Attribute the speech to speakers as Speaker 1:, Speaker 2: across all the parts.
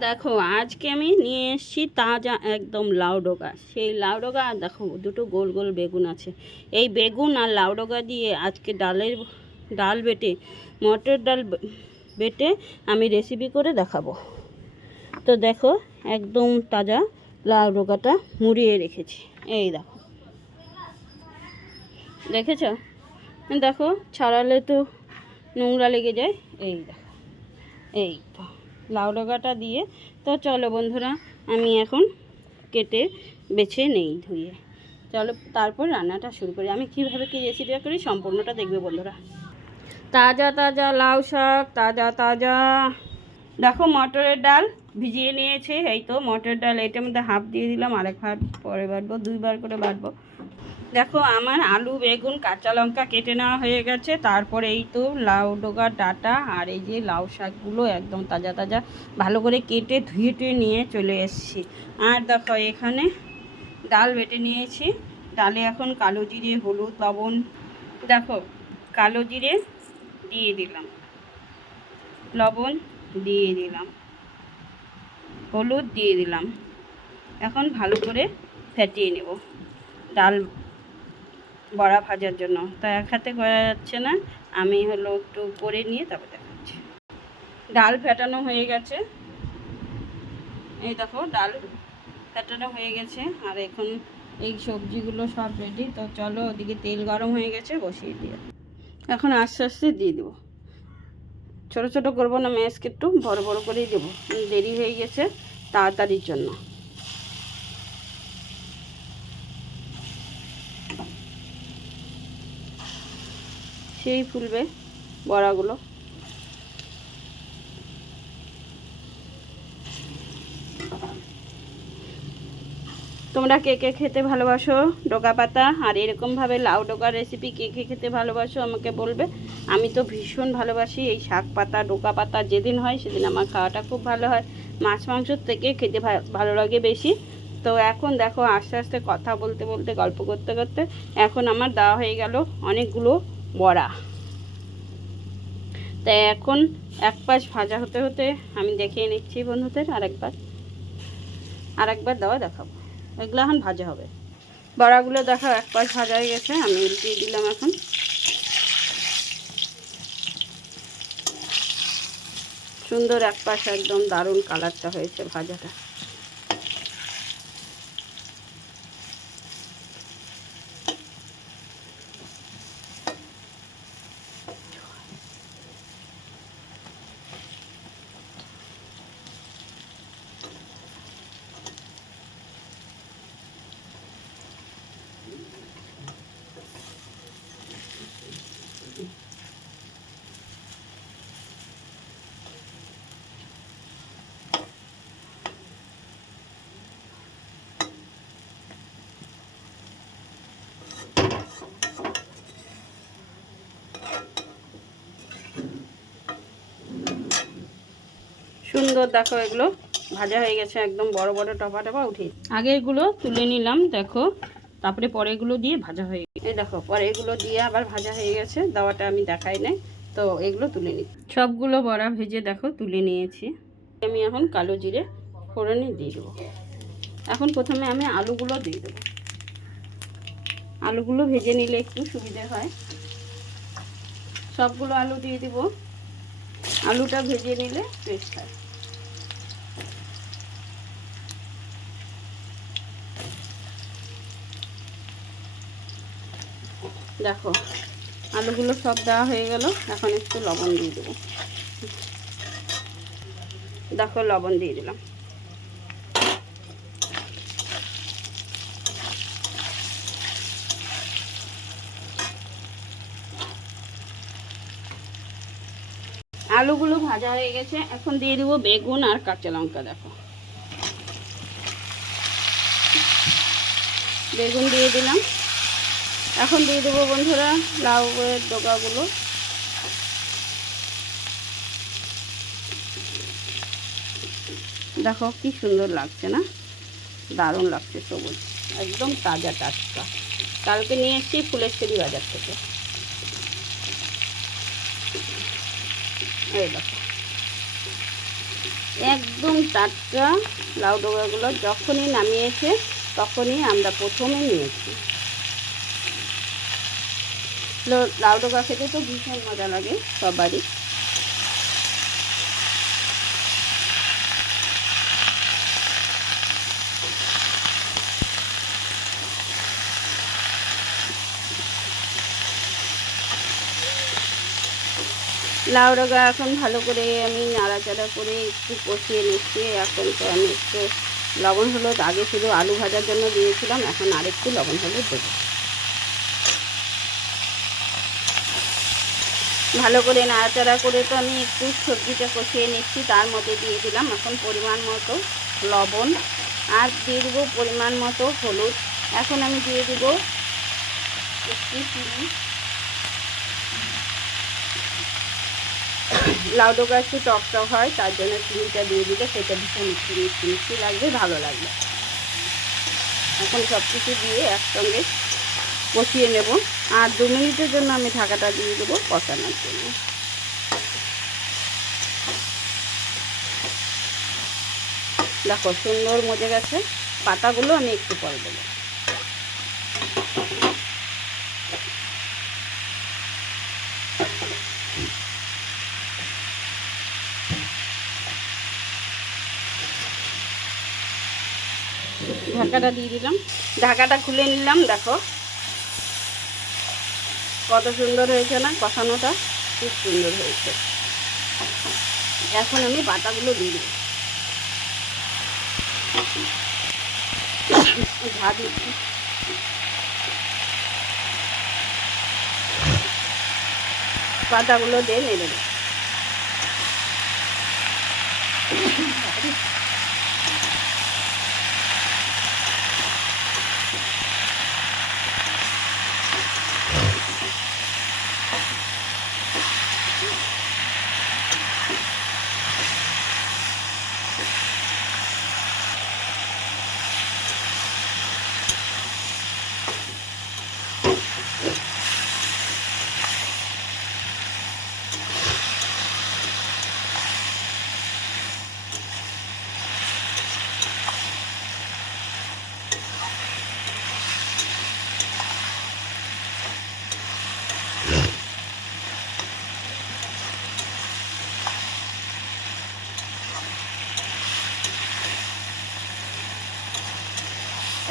Speaker 1: দেখো, আজকে আমি নিয়ে এসেছি তাজা একদম লাউ ডোকা সেই লাউ ডোকা আর দেখো, দুটো গোল গোল বেগুন আছে। এই বেগুন আর লাউ ডোকা দিয়ে আজকে ডালের, ডাল বেটে, মটর ডাল বেটে আমি রেসিপি করে দেখাবো। তো দেখো, একদম তাজা লাউ ডোকাটা মুড়িয়ে রেখেছি। এই দেখো। দেখেছ? দেখো, ছাড়ালে তো নোংরা লেগে যায়। এই দেখো। এই তো। লাউ ডগাটা দিয়ে। তো চলো বন্ধুরা, আমি এখন কেটে বেছে নেই ধুয়ে। চলো তারপর রান্নাটা শুরু করি। আমি কীভাবে কী রেসিপিটা করি সম্পূর্ণটা দেখবে বন্ধুরা। তাজা তাজা লাউ শাক, তাজা তাজা। দেখো মটরের ডাল ভিজিয়ে নিয়েছে। এই তো মটরের ডাল, এটার মধ্যে হাফ দিয়ে দিলাম, আরেক হাফ পরে বাটবো, দুইবার করে বাটবো। দেখো, আমার আলু, বেগুন, কাঁচা লঙ্কা কেটে নেওয়া হয়ে গেছে। তারপরে এই তো লাউ ডোগার ডাটা আর এই যে লাউ শাকগুলো একদম তাজা তাজা ভালো করে কেটে ধুয়ে টুয়ে নিয়ে চলে এসেছি। আর দেখো, এখানে ডাল বেটে নিয়েছি। ডালে এখন কালো জিরে, হলুদ, লবণ, দেখো, কালো জিরে দিয়ে দিলাম। লবণ দিয়ে দিলাম। হলুদ দিয়ে দিলাম। এখন ভালো করে ফেটিয়ে নেব। ডাল বড়া ভাজার জন্য। তো এক হাতে করা যাচ্ছে না, আমি হলো একটু করে নিয়ে তারপর দেখাচ্ছি। ডাল ফেটানো হয়ে গেছে। এই দেখো, ডাল ফেটানো হয়ে গেছে। আর এখন এই সবজিগুলো সব রেডি তো চলো ওদিকে তেল গরম হয়ে গেছে, বসিয়ে দিয়ে এখন আস্তে আস্তে দিয়ে দেবো। ছোটো ছোটো করব না ম্যাশকে একটু বড় বড় করেই দেবো। দেরি হয়ে গেছে তাড়াতাড়ির জন্য। সেই ফুলবে বড়াগুলো। তোমরা কে কে খেতে ভালোবাসো? ডোকা পাতা? আর এরকমভাবে লাউ ডোকা রেসিপি কে কে খেতে ভালোবাসো আমাকে বলবে। আমি তো ভীষণ ভালোবাসি এই শাক পাতা ডোকা পাতা, যেদিন হয় সেদিন আমার খাওয়াটা খুব ভালো হয়। মাছ মাংসর থেকে খেতে ভালো লাগে বেশি। তো এখন দেখো আস্তে আস্তে কথা বলতে বলতে, গল্প করতে করতে এখন আমার দেওয়া হয়ে গেল অনেকগুলো বড়া। তাই এখন এক পাশ ভাজা হতে হতে আমি দেখিয়ে নিচ্ছি বন্ধুদের আরেকবার। আরেকবার দেওয়া দেখাবো। এগুলো এখন ভাজা হবে। বড়াগুলো দেখো, এক পাশ ভাজা হয়ে গেছে, আমি উল্টিয়ে দিলাম এখন। সুন্দর এক পাশ একদম দারুণ কালারটা হয়েছে ভাজাটা। সুন্দর দেখো এগুলো ভাজা হয়ে গেছে একদম বড় বড় টপা টপা উঠে। আগে এগুলো তুলে নিলাম দেখো। তারপরে পরে এগুলো দিয়ে ভাজা হয়ে গেছে। এই দেখো পরে এগুলো দিয়ে আবার ভাজা হয়ে গেছে দাওয়াটা আমি দেখাই নাই তো এগুলো তুলে নিই। সবগুলো বড়া ভেজে দেখো তুলে নিয়েছি। আমি এখন কালো জিরে ফোড়নে দিয়ে দেবো। এখন প্রথমে আমি আলুগুলো দিয়ে দেবো। আলুগুলো ভেজে নিলে একটু সুবিধে হয়। সবগুলো আলু দিয়ে দিব। আলুটা ভেজে নিলে টেস্ট হয়। দেখো, আলুগুলো সব দেওয়া হয়ে গেল। এখন একটু লবণ দিয়ে দেবো। দেখো, লবণ দিয়ে দিলাম। আলুগুলো ভাজা হয়ে গেছে। এখন দিয়ে দেবো বেগুন আর কাঁচা লঙ্কা, দেখো। বেগুন দিয়ে দিলাম। এখন দিয়ে দেবো বন্ধুরা লাউ এর ডোকাগুলো দেখো কি সুন্দর লাগছে না? দারুণ লাগছে সবুজ, একদম তাজা টাটকা। কালকে নিয়ে এসেছি ফুলেশ্বরী বাজার থেকে। এই দেখো। একদম টাটকা লাউ ডোকাগুলো যখনই নামিয়েছে তখনই আমরা প্রথমে নিয়েছি। লাউ ডোকা খেতে তো ভীষণ মজা লাগে সবারই। লাউ ডগা এখন ভালো করে আমি নাড়াচাড়া করে একটু কষিয়ে নিচ্ছি। এখন তো আমি একটু লবণ হলুদ, আগে শুধু আলু ভাজার জন্য দিয়েছিলাম, এখন আরেকটু লবণ হলুদ দেবো। ভালো করে নাড়াচাড়া করে তো আমি একটু সবজিটা কষিয়ে নিচ্ছি, তার মধ্যে দিয়ে দিলাম এখন পরিমাণ মতো লবণ আর দিয়ে দেবো পরিমাণ মতো হলুদ। এখন আমি দিয়ে দেবো একটু চিনি। লাউ ডোকা একটু টক টক হয়, তার জন্য চিনিটা দিয়ে দিলে সেটা ভীষণ মিষ্টি মিষ্টি লাগবে, ভালো লাগবে। এখন সব কিছু দিয়ে একসঙ্গে কষিয়ে নেব। আর দু মিনিটের জন্য আমি ঢাকাটা দিয়ে দেবো কষানোর জন্য। দেখো, সুন্দর মজে গেছে। পাতাগুলো আমি একটু পরে দেবো। ঢাকাটা দিয়ে দিলাম। ঢাকাটা খুলে নিলাম, দেখো। কত সুন্দর হয়েছে না? কষানোটা খুব সুন্দর হয়েছে। এখন আমি পাতাগুলো দিয়ে দেবো। পাতাগুলো দিয়ে নেড়ে দেবো।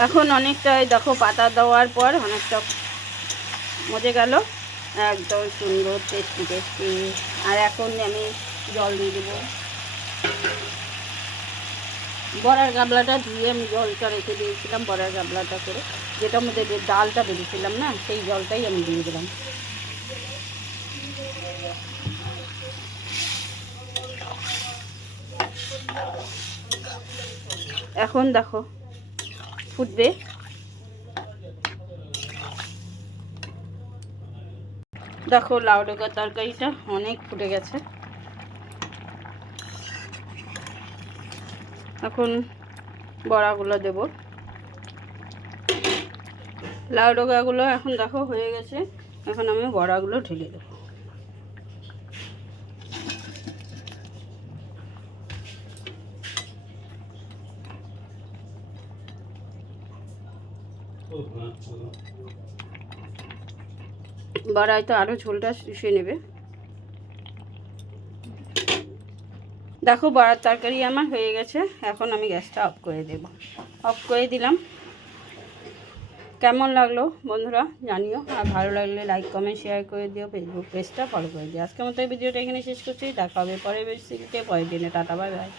Speaker 1: এখন অনেকটাই দেখো পাতা দেওয়ার পর অনেকটা মজে গেল। একদম সুন্দর টেস্টি টেস্টি আর এখন আমি জল দিয়ে দেবো। বড়ার গাবলাটা ধুয়ে আমি জলটা রেখে দিয়েছিলাম, বড়ার গাবলাটা করে। যেটার মধ্যে যে ডালটা বেরিয়েছিলাম না, সেই জলটাই আমি দিয়ে দিলাম। এখন দেখো ফুটবে। দেখো লাউ ডোকার তরকারিটা অনেক ফুটে গেছে। এখন বড়াগুলো দেব। লাউ ডোকাগুলো এখন দেখো হয়ে গেছে। এখন আমি বড়াগুলো ঢেলে দেবো। বড়ায় তো আরও ঝোলটা শুষে নেবে। দেখো বড়ার তরকারি আমার হয়ে গেছে, এখন আমি গ্যাসটা অফ করে দেব। অফ করে দিলাম। কেমন লাগল বন্ধুরা জানিও, আর ভালো লাগলে লাইক কমেন্ট শেয়ার করে দিও ফেসবুক পেজটা ফলো করে দিও। আজকের মতো এই ভিডিওটা এখানে শেষ করছি, দেখা হবে পরের রেসিপিতে পরের দিনে, টাটা বাই বাই